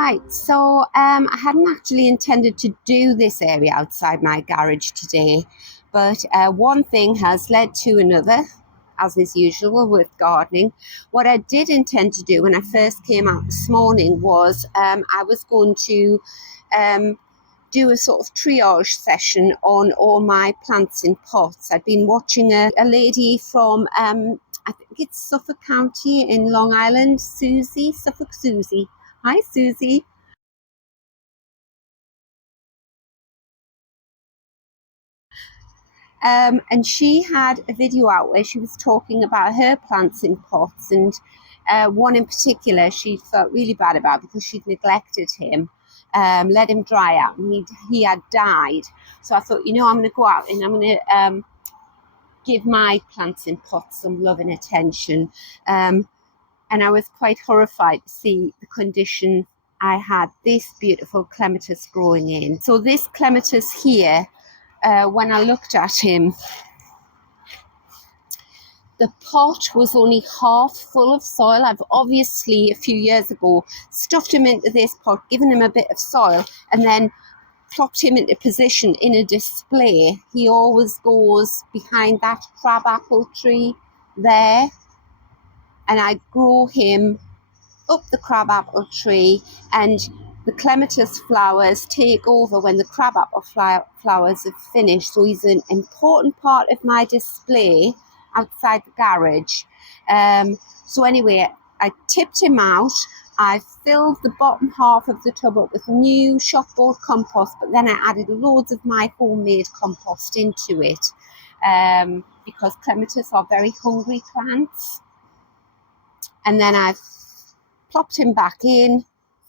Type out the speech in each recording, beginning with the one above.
Right, so I hadn't actually intended to do this area outside my garage today, but one thing has led to another, as is usual with gardening. What I did intend to do when I first came out this morning was I was going to do a sort of triage session on all my plants in pots. I'd been watching a lady from, I think it's Suffolk County in Long Island, Suffolk Susie. Hi, Susie. And she had a video out where she was talking about her plants in pots, and one in particular she felt really bad about because she'd neglected him, let him dry out, and he had died. So I thought, I'm going to go out and I'm going to give my plants in pots some love and attention. And I was quite horrified to see the condition I had this beautiful clematis growing in. So this clematis here, when I looked at him, the pot was only half full of soil. I've obviously, a few years ago, stuffed him into this pot, given him a bit of soil, and then plopped him into position in a display. He always goes behind that crabapple tree there, and I grow him up the crabapple tree, and the clematis flowers take over when the crabapple flowers have finished. So he's an important part of my display outside the garage. So anyway, I tipped him out. I filled the bottom half of the tub up with new shopboard compost, but then I added loads of my homemade compost into it, because clematis are very hungry plants. And then I've plopped him back in,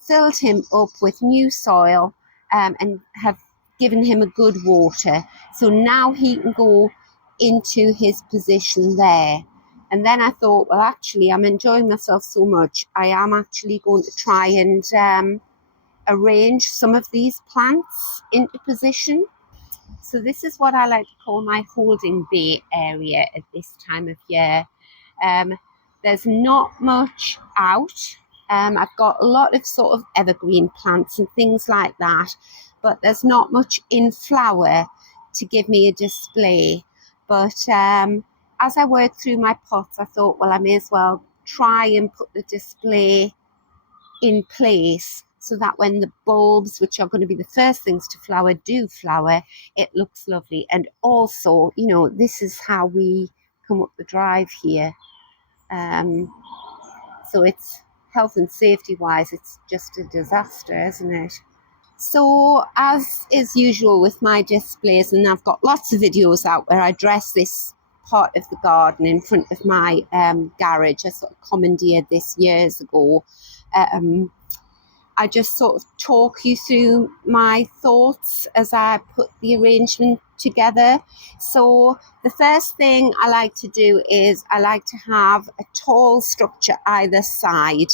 filled him up with new soil, and have given him a good water. So now he can go into his position there. And then I thought, well, actually, I'm enjoying myself so much, I am actually going to try and arrange some of these plants into position. So this is what I like to call my holding bay area at this time of year. There's not much out. I've got a lot of sort of evergreen plants and things like that, but there's not much in flower to give me a display. But as I worked through my pots, I thought, well, I may as well try and put the display in place so that when the bulbs, which are going to be the first things to flower, do flower, it looks lovely. And also, this is how we come up the drive here. So it's health and safety wise, it's just a disaster, isn't it? So as is usual with my displays, and I've got lots of videos out where I dress this part of the garden in front of my garage. I sort of commandeered this years ago. I just sort of talk you through my thoughts as I put the arrangement together. So the first thing I like to do is I like to have a tall structure either side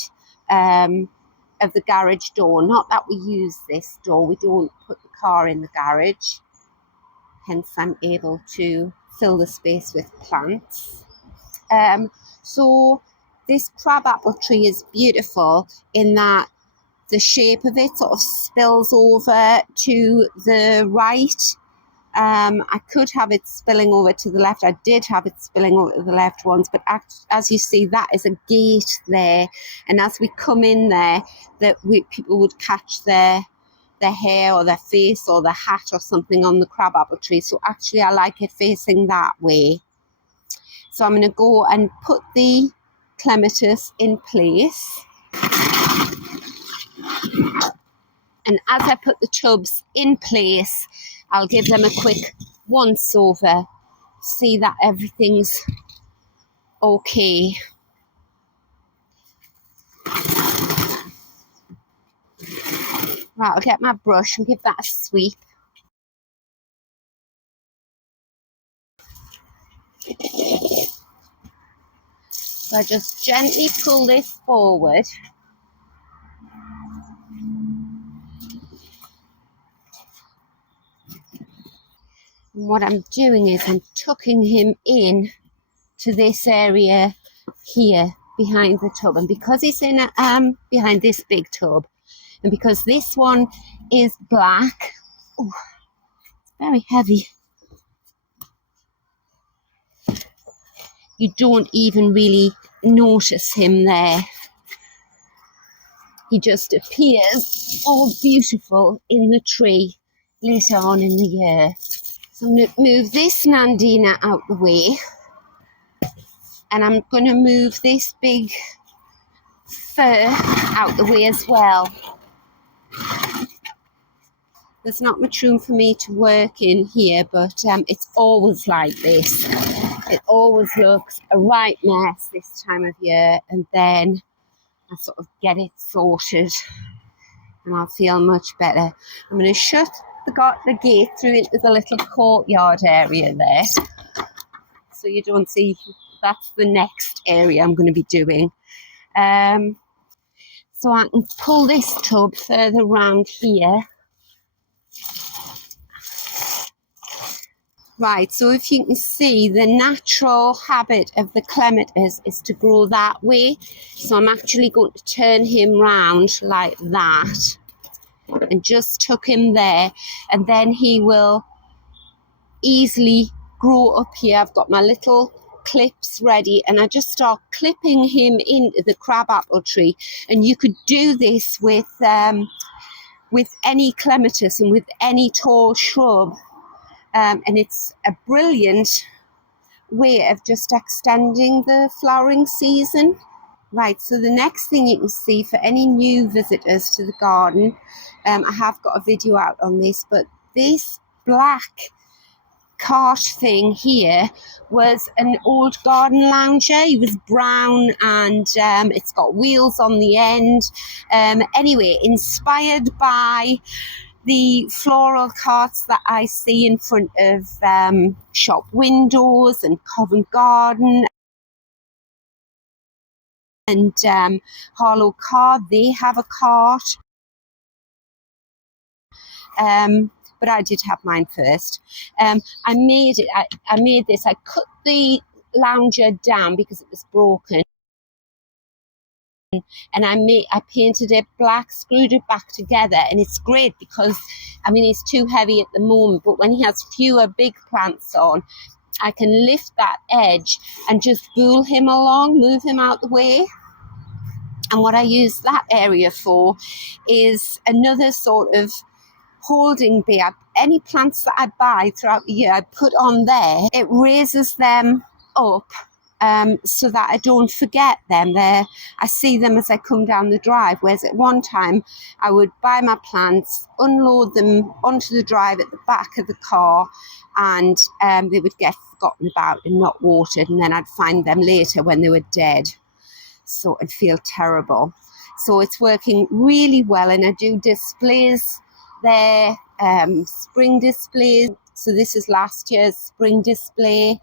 of the garage door. Not that we use this door, we don't put the car in the garage, hence I'm able to fill the space with plants. So this crabapple tree is beautiful in that the shape of it sort of spills over to the right. I could have it spilling over to the left. I did have it spilling over to the left once, but as you see, that is a gate there. And as we come in there, people would catch their hair or their face or their hat or something on the crabapple tree. So actually, I like it facing that way. So I'm going to go and put the clematis in place. And as I put the tubs in place, I'll give them a quick once over, see that everything's okay. Right, I'll get my brush and give that a sweep. So I just gently pull this forward. And what I'm doing is I'm tucking him in to this area here behind the tub. And because he's in behind this big tub, And because this one is black, oh, it's very heavy, you don't even really notice him there. He just appears all beautiful in the tree later on in the year. So I'm going to move this Nandina out the way, and I'm going to move this big fir out the way as well. There's not much room for me to work in here, but it's always like this. It always looks a right mess this time of year, and then I sort of get it sorted and I'll feel much better. I'm going to shut the gate through into the little courtyard area there, so you don't see. That's the next area I'm going to be doing. So I can pull this tub further round here. Right, so if you can see, the natural habit of the clematis is to grow that way. So I'm actually going to turn him round like that and just tuck him there, and then he will easily grow up here. I've got my little clips ready, and I just start clipping him into the crabapple tree. And you could do this with any clematis and with any tall shrub. And it's a brilliant way of just extending the flowering season. Right, so the next thing you can see for any new visitors to the garden, I have got a video out on this, but this black cart thing here was an old garden lounger. He was brown, and it's got wheels on the end. Anyway, inspired by the floral carts that I see in front of shop windows and Covent Garden and Harlow Car, they have a cart. But I did have mine first. I made this. I cut the lounger down because it was broken, and I painted it black, screwed it back together, and it's great because, I mean, he's too heavy at the moment, but when he has fewer big plants on, I can lift that edge and just bool him along, move him out the way. And what I use that area for is another sort of holding bay. Any plants that I buy throughout the year, I put on there. It raises them up so that I don't forget them. I see them as I come down the drive, whereas at one time I would buy my plants, unload them onto the drive at the back of the car, and they would get forgotten about and not watered, and then I'd find them later when they were dead. So I'd feel terrible. So it's working really well, and I do displays there, spring displays. So this is last year's spring display.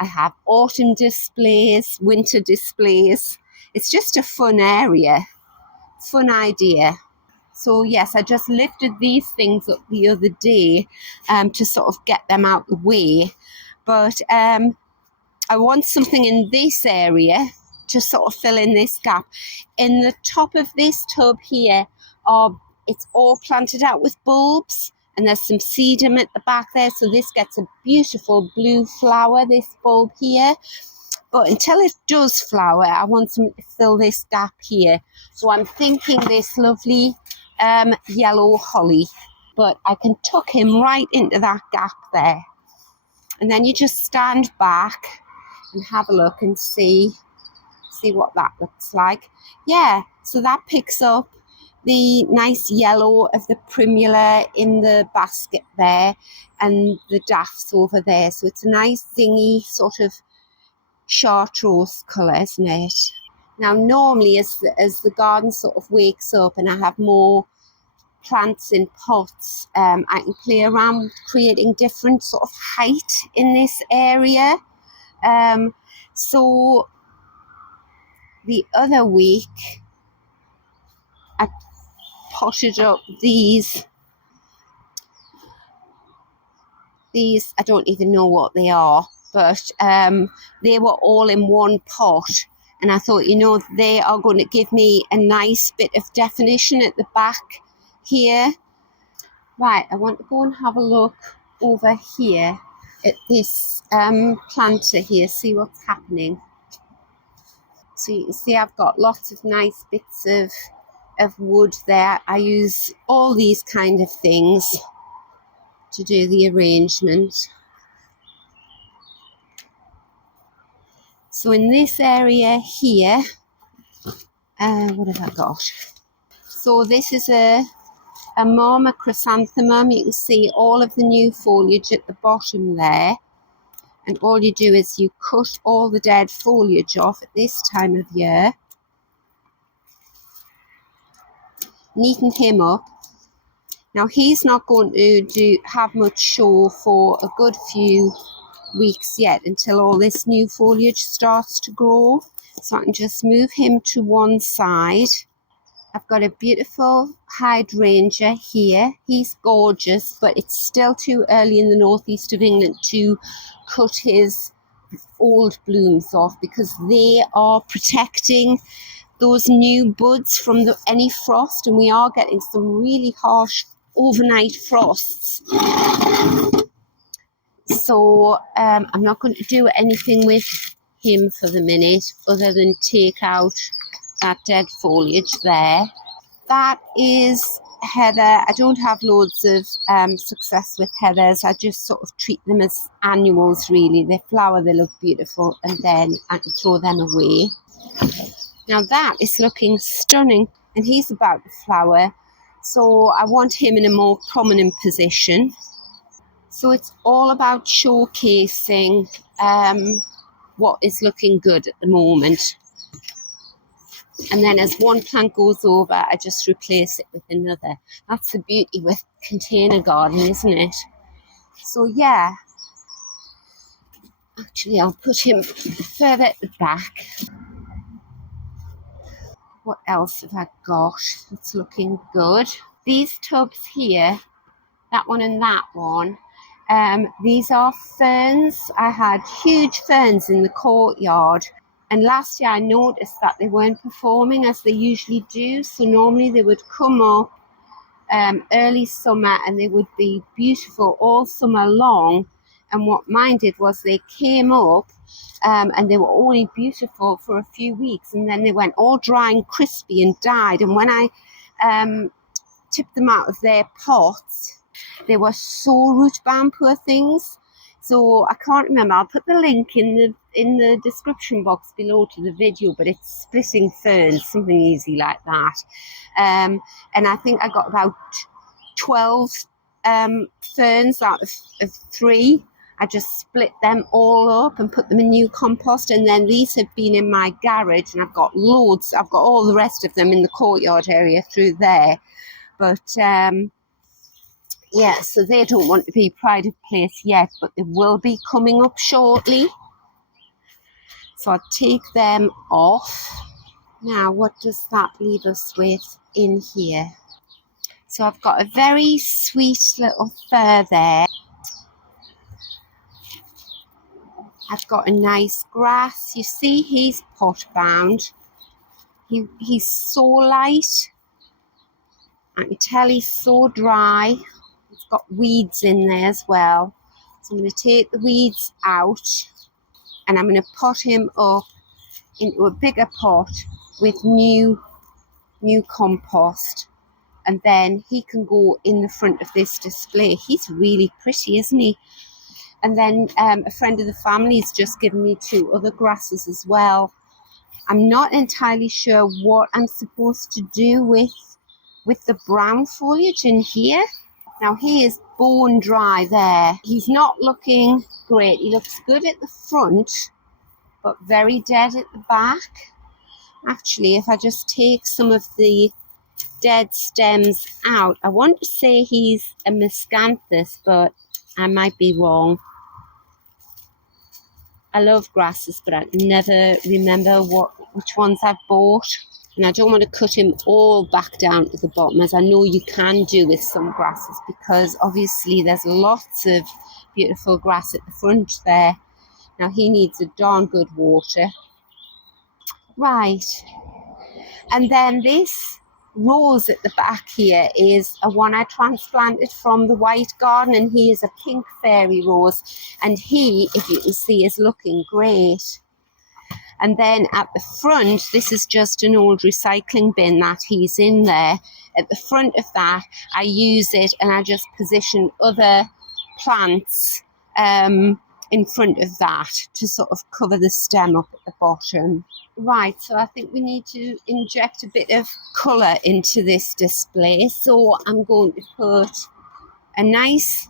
I have autumn displays, winter displays. It's just a fun area, fun idea. So yes, I just lifted these things up the other day to sort of get them out the way. But I want something in this area to sort of fill in this gap. In the top of this tub here, it's all planted out with bulbs, and there's some sedum at the back there, so this gets a beautiful blue flower, this bulb here. But until it does flower, I want something to fill this gap here. So I'm thinking this lovely yellow holly, but I can tuck him right into that gap there. And then you just stand back and have a look and see what that looks like. Yeah, so that picks up the nice yellow of the primula in the basket there, and the daffs over there. So it's a nice zingy sort of chartreuse colour, isn't it? Now normally as the garden sort of wakes up and I have more plants in pots, I can play around with creating different sort of height in this area. So the other week I potted up these, I don't even know what they are, but they were all in one pot, And I thought, you know, they are going to give me a nice bit of definition at the back here. Right, I want to go and have a look over here at this planter here, see what's happening. So you can see I've got lots of nice bits of wood there. I use all these kind of things to do the arrangement. So in this area here, what have I got? So this is a Mama chrysanthemum. You can see all of the new foliage at the bottom there. And all you do is you cut all the dead foliage off at this time of year. Neaten him up. Now he's not going to have much show for a good few weeks yet until all this new foliage starts to grow. So I can just move him to one side. I've got a beautiful hydrangea here. He's gorgeous, but it's still too early in the northeast of England to cut his old blooms off because they are protecting those new buds from any frost, and we are getting some really harsh overnight frosts. So I'm not going to do anything with him for the minute other than take out that dead foliage there. That is heather. I don't have loads of success with heathers. I just sort of treat them as annuals really. They flower, they look beautiful, and then I can throw them away. Now that is looking stunning, and he's about to flower, so I want him in a more prominent position. So it's all about showcasing what is looking good at the moment. And then as one plant goes over, I just replace it with another. That's the beauty with container gardening, isn't it? So yeah, actually I'll put him further at the back. What else have I got that's looking good? These tubs here, that one and that one, these are ferns. I had huge ferns in the courtyard, and last year I noticed that they weren't performing as they usually do. So normally they would come up early summer and they would be beautiful all summer long, and what mine did was they came up and they were only beautiful for a few weeks, and then they went all dry and crispy and died. And when I tipped them out of their pots, they were so root bound, poor things. So I can't remember. I'll put the link in the description box below to the video, but it's splitting ferns, something easy like that. And I think I got about 12 ferns out of 3. I just split them all up and put them in new compost, and then these have been in my garage, and I've got loads. I've got all the rest of them in the courtyard area through there. But yeah, so they don't want to be pride of place yet, but they will be coming up shortly. So I'll take them off. Now, what does that leave us with in here? So I've got a very sweet little fir there. I've got a nice grass. You see, he's pot bound. He's so light. I can tell he's so dry. It's got weeds in there as well. So I'm going to take the weeds out, and I'm going to pot him up into a bigger pot with new compost, and then he can go in the front of this display. He's really pretty, isn't he? And then a friend of the family has just given me 2 other grasses as well. I'm not entirely sure what I'm supposed to do with the brown foliage in here. Now he is bone dry there. He's not looking great. He looks good at the front, but very dead at the back. Actually, if I just take some of the dead stems out, I want to say he's a miscanthus, but I might be wrong. I love grasses, but I never remember which ones I've bought. And I don't want to cut him all back down to the bottom, as I know you can do with some grasses, because obviously there's lots of beautiful grass at the front there. Now he needs a darn good water. Right. And then this rose at the back here is a one I transplanted from the white garden, and he is a pink fairy rose, and he, if you can see, is looking great. And then at the front, this is just an old recycling bin that he's in there. At the front of that, I use it and I just position other plants in front of that to sort of cover the stem up at the bottom. Right, so I think we need to inject a bit of colour into this display. So I'm going to put a nice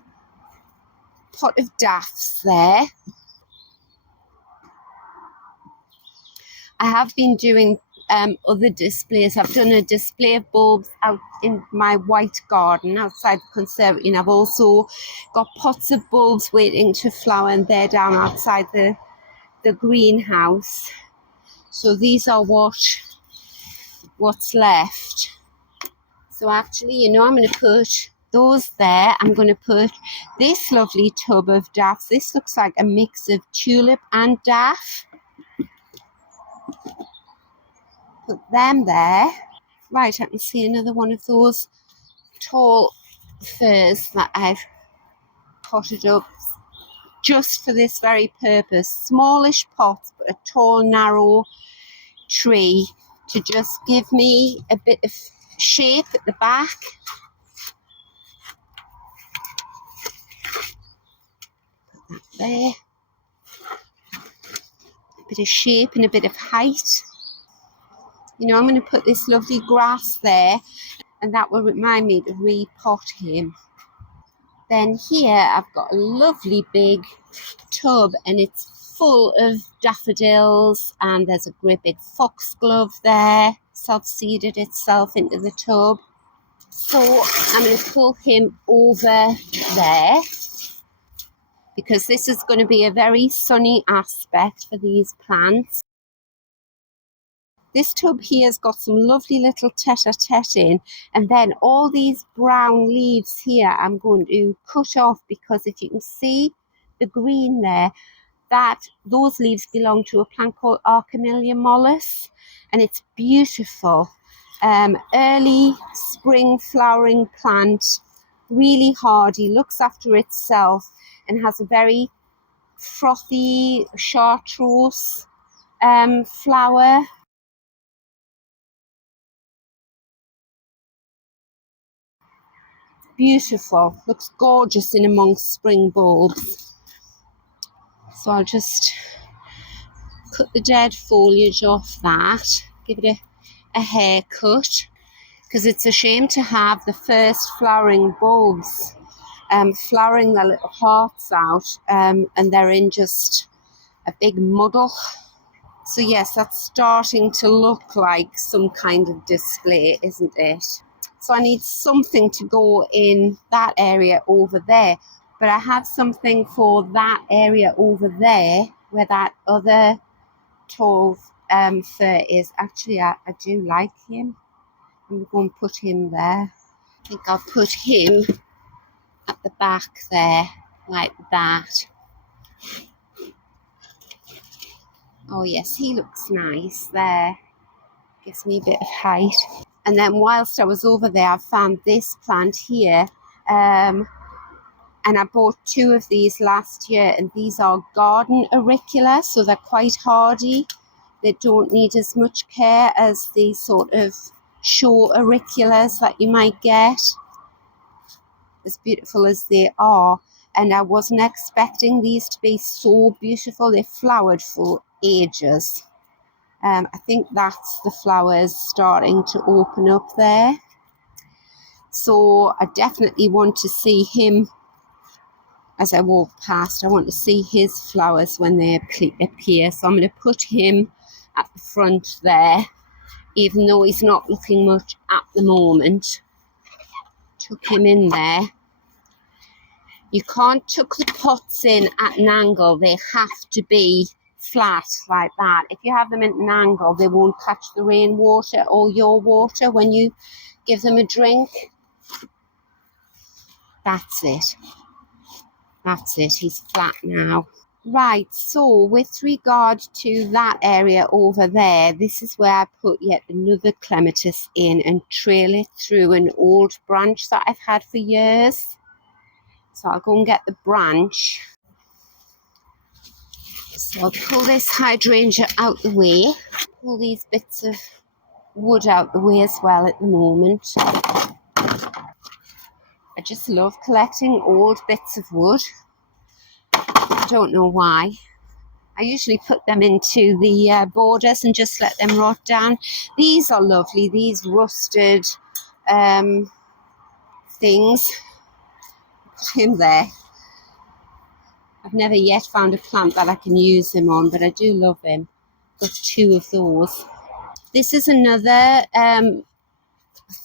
pot of daffs there. I have been doing other displays. I've done a display of bulbs out in my white garden outside the conservatory, and I've also got pots of bulbs waiting to flower, and they're down outside the greenhouse. So these are what's left. So actually, you know, I'm going to put those there. I'm going to put this lovely tub of daffs. This looks like a mix of tulip and daff. Put them there. Right, I can see another one of those tall firs that I've potted up just for this very purpose. Smallish pots, but a tall, narrow tree to just give me a bit of shape at the back. Put that there. A bit of shape and a bit of height. You know, I'm going to put this lovely grass there, and that will remind me to repot him. Then here I've got a lovely big tub, and it's full of daffodils, and there's a great big foxglove there, self-seeded itself into the tub. So I'm going to pull him over there, because this is going to be a very sunny aspect for these plants. This tub here has got some lovely little tete-a-tete in, and then all these brown leaves here I'm going to cut off, because if you can see the green there, those leaves belong to a plant called Archimelia mollis, and it's beautiful. Early spring flowering plant, really hardy, looks after itself, and has a very frothy chartreuse flower. Beautiful, looks gorgeous in amongst spring bulbs. So I'll just cut the dead foliage off that, give it a haircut, because it's a shame to have the first flowering bulbs flowering their little hearts out, and they're in just a big muddle. So yes, that's starting to look like some kind of display, isn't it? So I need something to go in that area over there, but I have something for that area over there where that other tall fir is. Actually, I do like him. I'm going to put him there. I think I'll put him at the back there, like that. Oh yes, he looks nice there. Gives me a bit of height. And then whilst I was over there, I found this plant here. And I bought 2 of these last year, and these are garden auricula, so they're quite hardy. They don't need as much care as the sort of show auriculas that you might get, as beautiful as they are. And I wasn't expecting these to be so beautiful. They flowered for ages. I think that's the flowers starting to open up there. So I definitely want to see him as I walk past. I want to see his flowers when they appear. So I'm going to put him at the front there, even though he's not looking much at the moment. Tuck him in there. You can't tuck the pots in at an angle. They have to be flat like that. If you have them at an angle, they won't catch the rainwater or your water when you give them a drink. That's it. That's it. He's flat now. Right, so with regard to that area over there, this is where I put yet another clematis in and trail it through an old branch that I've had for years. So I'll go and get the branch. So I'll pull this hydrangea out the way, pull these bits of wood out the way as well at the moment. I just love collecting old bits of wood. I don't know why. I usually put them into the borders and just let them rot down. These are lovely, these rusted things. Put him there. I've never yet found a plant that I can use him on, but I do love him. Got 2 of those. This is another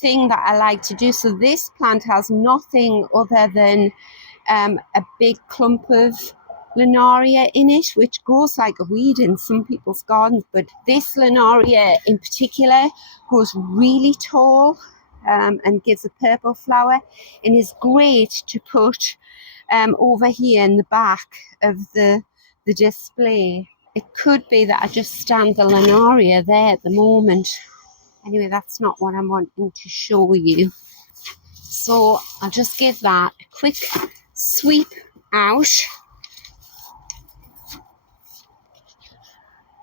thing that I like to do. So this plant has nothing other than a big clump of Linaria in it, which grows like a weed in some people's gardens, but this Linaria in particular grows really tall and gives a purple flower and is great to put over here in the back of the display. It could be that I just stand the Linaria there at the moment. Anyway, that's not what I'm wanting to show you. So I'll just give that a quick sweep out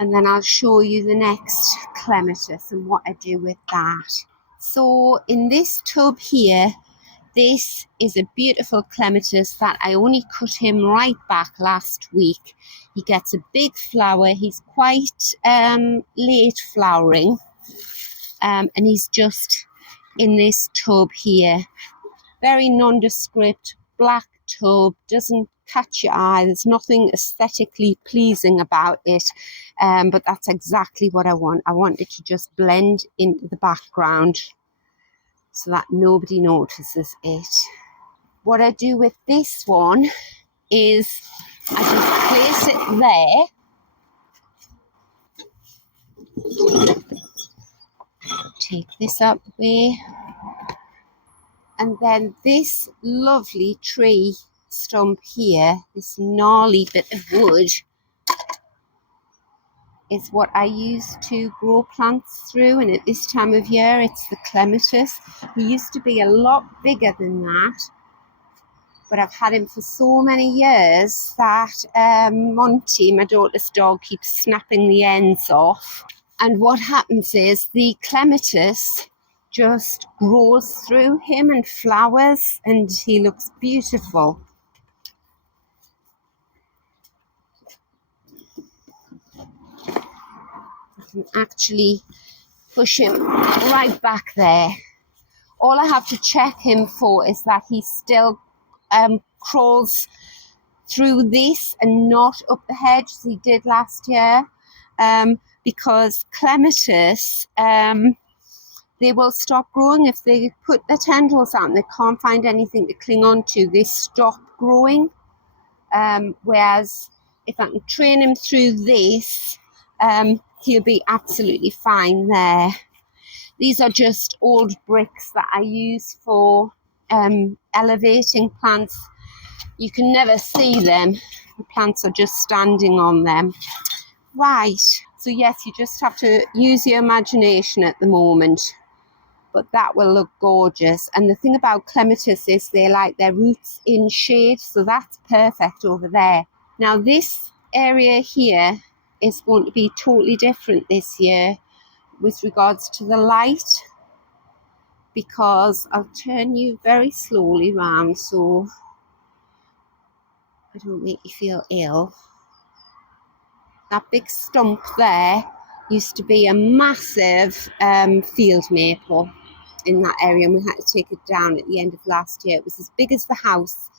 and then I'll show you the next clematis and what I do with that. So in this tub here, this is a beautiful clematis that I only cut him right back last week. He gets a big flower. He's quite late flowering and he's just in this tub here. Very nondescript, black tub, doesn't catch your eye. There's nothing aesthetically pleasing about it, but that's exactly what I want. I want it to just blend into the background so that nobody notices it. What I do with this one is I just place it there, take this out the way, and then this lovely tree stump here, this gnarly bit of wood, is what I use to grow plants through, and at this time of year it's the clematis. He used to be a lot bigger than that, but I've had him for so many years that Monty, my daughter's dog, keeps snapping the ends off. And what happens is the clematis just grows through him and flowers, and he looks beautiful. I can actually push him right back there. All I have to check him for is that he still crawls through this and not up the hedge as he did last year, because clematis, they will stop growing if they put their tendrils out and they can't find anything to cling on to. They stop growing, whereas if I can train him through this, he'll be absolutely fine there. These are just old bricks that I use for elevating plants. You can never see them. The plants are just standing on them. Right, so yes, you just have to use your imagination at the moment, but that will look gorgeous. And the thing about clematis is they like their roots in shade, so that's perfect over there. Now this area here is going to be totally different this year with regards to the light, because I'll turn you very slowly round so I don't make you feel ill. That big stump there used to be a massive field maple in that area, and we had to take it down at the end of last year. It was as big as the house.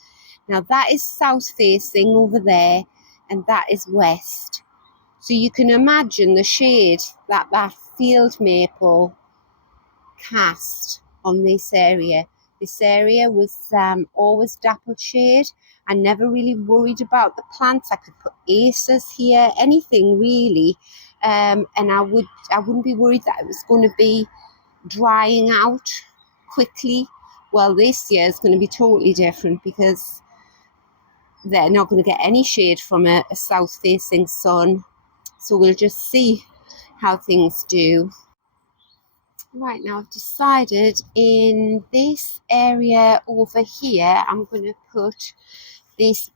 Now that is south facing over there, and that is west. So you can imagine the shade that that field maple cast on this area. This area was always dappled shade. I never really worried about the plants. I could put aces here, anything really, and I wouldn't be worried that it was going to be drying out quickly. Well, this year is going to be totally different because they're not going to get any shade from a south-facing sun. So we'll just see how things do. Right, now I've decided in this area over here, I'm going to put this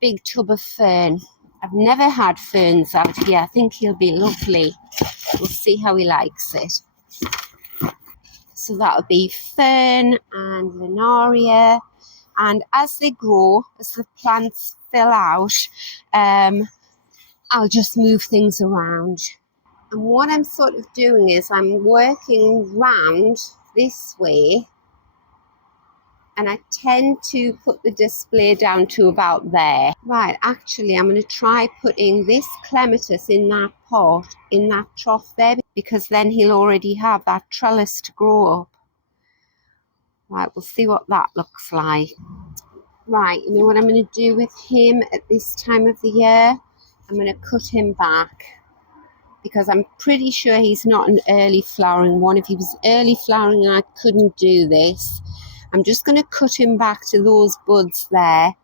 big tub of fern. I've never had ferns out here. I think he'll be lovely. We'll see how he likes it. So that'll be fern and linaria. And as they grow, as the plants fill out, I'll just move things around. And what I'm sort of doing is I'm working round this way, and I tend to put the display down to about there. Right, actually I'm going to try putting this clematis in that pot, in that trough there, because then he'll already have that trellis to grow up. Right, we'll see what that looks like. Right, you know what I'm going to do with him at this time of the year? I'm going to cut him back, because I'm pretty sure he's not an early flowering one. If he was early flowering, I couldn't do this. I'm just going to cut him back to those buds there.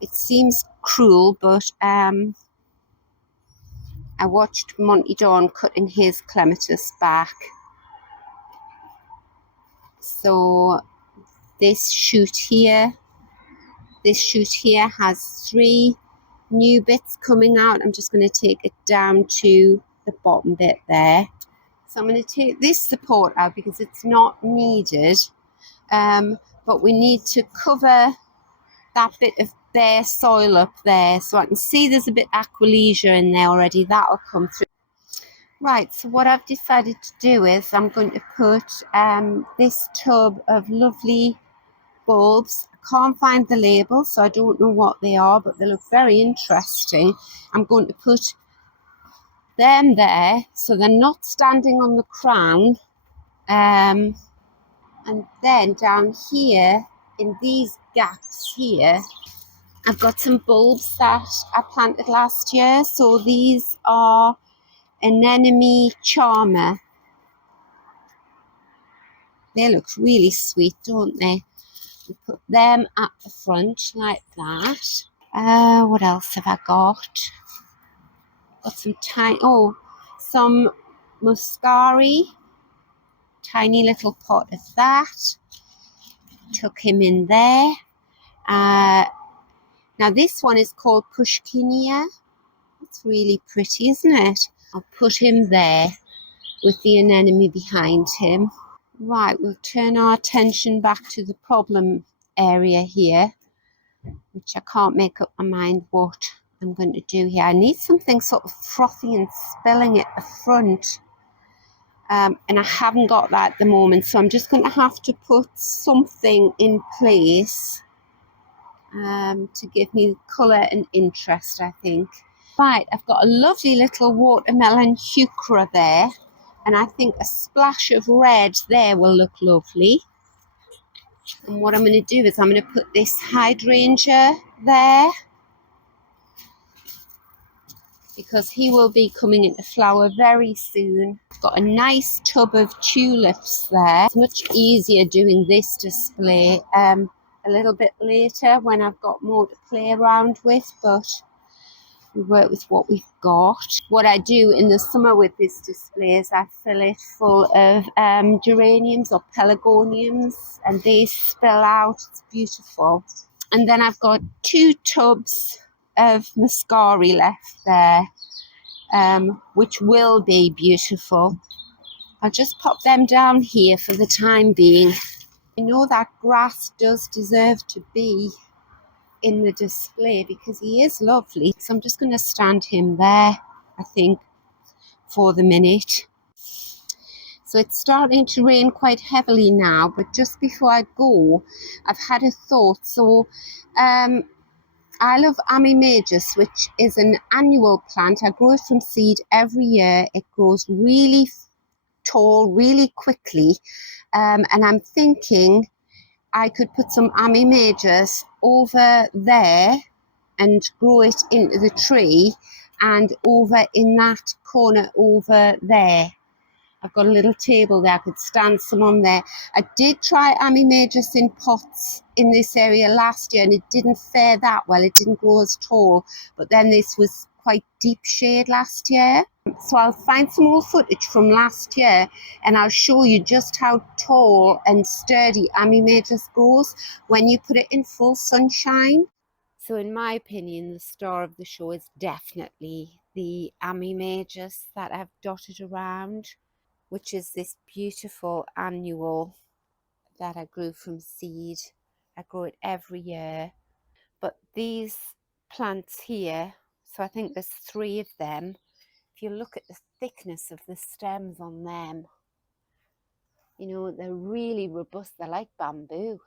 It seems cruel, but I watched Monty Dawn cutting his clematis back. So this shoot here has 3 new bits coming out. I'm just going to take it down to the bottom bit there. So I'm going to take this support out because it's not needed, but we need to cover that bit of bare soil up there, so I can see there's a bit of Aquilegia in there already. That'll come through. Right, so what I've decided to do is I'm going to put this tub of lovely bulbs. I can't find the label, so I don't know what they are, but they look very interesting. I'm going to put them there so they're not standing on the crown, and then down here in these gaps here I've got some bulbs that I planted last year. So these are anemone charmer. They look really sweet, don't they? We put them at the front like that. What else have I got? Got some some muscari. Tiny little pot of that. Tuck him in there. Now this one is called Pushkinia. It's really pretty, isn't it? I'll put him there with the anemone behind him. Right, we'll turn our attention back to the problem area here, which I can't make up my mind what I'm going to do here. I need something sort of frothy and spilling at the front. And I haven't got that at the moment, so I'm just going to have to put something in place to give me colour and interest, I think. Right, I've got a lovely little watermelon heuchera there, and I think a splash of red there will look lovely. And what I'm going to do is I'm going to put this hydrangea there, because he will be coming into flower very soon. I've got a nice tub of tulips there. It's much easier doing this display a little bit later when I've got more to play around with, but we work with what we've got. What I do in the summer with this display is I fill it full of geraniums or pelargoniums, and they spill out. It's beautiful. And then I've got 2 tubs of muscari left there, which will be beautiful. I'll just pop them down here for the time being. I know that grass does deserve to be in the display because he is lovely. So I'm just going to stand him there, I think, for the minute. So it's starting to rain quite heavily now, but just before I go, I've had a thought. So I love Ammi majus, which is an annual plant. I grow it from seed every year. It grows really tall, really quickly. And I'm thinking I could put some Ammi majus over there and grow it into the tree, and over in that corner over there. I've got a little table there. I could stand some on there. I did try Ammi majus in pots in this area last year, and it didn't fare that well. It didn't grow as tall. But then this was quite deep shade last year. So I'll find some old footage from last year, and I'll show you just how tall and sturdy Ammi majus grows when you put it in full sunshine. So in my opinion, the star of the show is definitely the Ammi majus that I've dotted around, which is this beautiful annual that I grew from seed. I grow it every year. But these plants here, so I think there's 3 of them. If you look at the thickness of the stems on them, you know, they're really robust. They're like bamboo.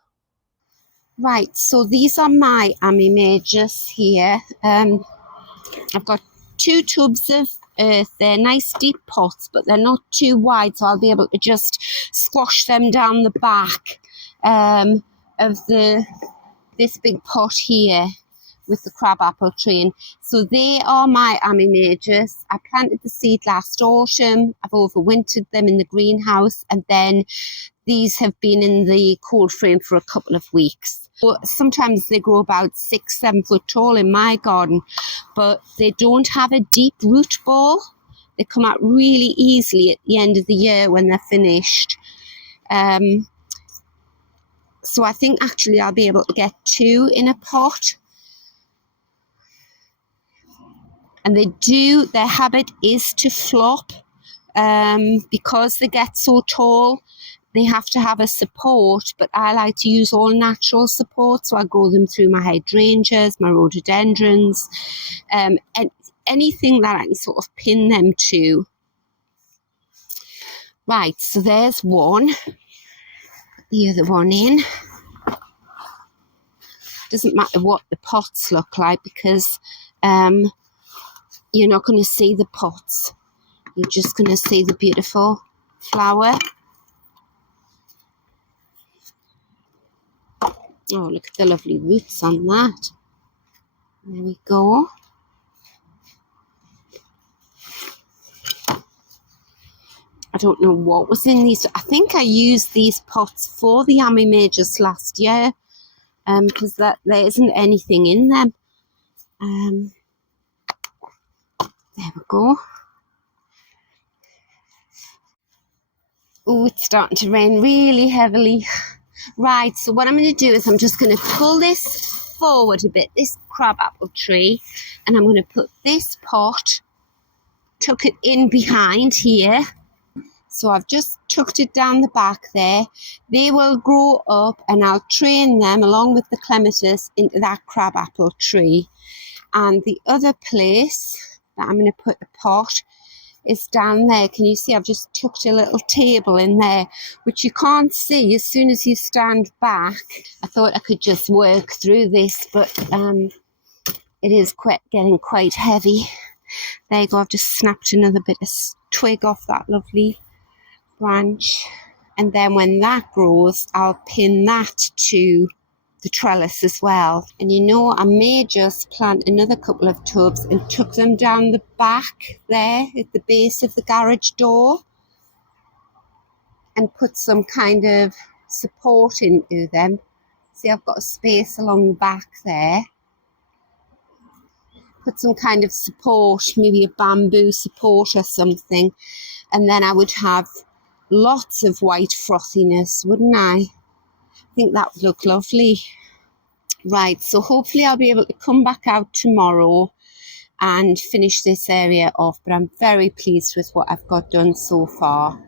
Right, so these are my Ammi majus here. I've got 2 tubs of earth. They're nice deep pots, but they're not too wide, so I'll be able to just squash them down the back of this big pot here with the crabapple tree. And so they are my Ammi majus. I planted the seed last autumn. I've overwintered them in the greenhouse, and then these have been in the cold frame for a couple of weeks. So sometimes they grow about 6-7 foot tall in my garden, but they don't have a deep root ball. They come out really easily at the end of the year when they're finished. So I think actually I'll be able to get 2 in a pot. And their habit is to flop because they get so tall. They have to have a support, but I like to use all natural support. So I grow them through my hydrangeas, my rhododendrons, and anything that I can sort of pin them to. Right, so there's one. Put the other one in. Doesn't matter what the pots look like, because you're not going to see the pots. You're just going to see the beautiful flower. Oh, look at the lovely roots on that. There we go. I don't know what was in these. I think I used these pots for the Ammi majus last year, because there isn't anything in them. There we go. Oh, it's starting to rain really heavily. Right, so what I'm going to do is I'm just going to pull this forward a bit, this crabapple tree, and I'm going to put this pot, tuck it in behind here. So I've just tucked it down the back there. They will grow up, and I'll train them along with the clematis into that crabapple tree. And the other place that I'm going to put the pot is down there. Can you see I've just tucked a little table in there, which you can't see as soon as you stand back. I thought I could just work through this, but it is getting quite heavy. There you go, I've just snapped another bit of twig off that lovely branch. And then when that grows, I'll pin that to the trellis as well. And you know, I may just plant another couple of tubs and tuck them down the back there at the base of the garage door and put some kind of support into them. See, I've got a space along the back there. Put some kind of support, maybe a bamboo support or something, and then I would have lots of white frothiness, wouldn't I? I think that would look lovely. Right, so hopefully I'll be able to come back out tomorrow and finish this area off, but I'm very pleased with what I've got done so far.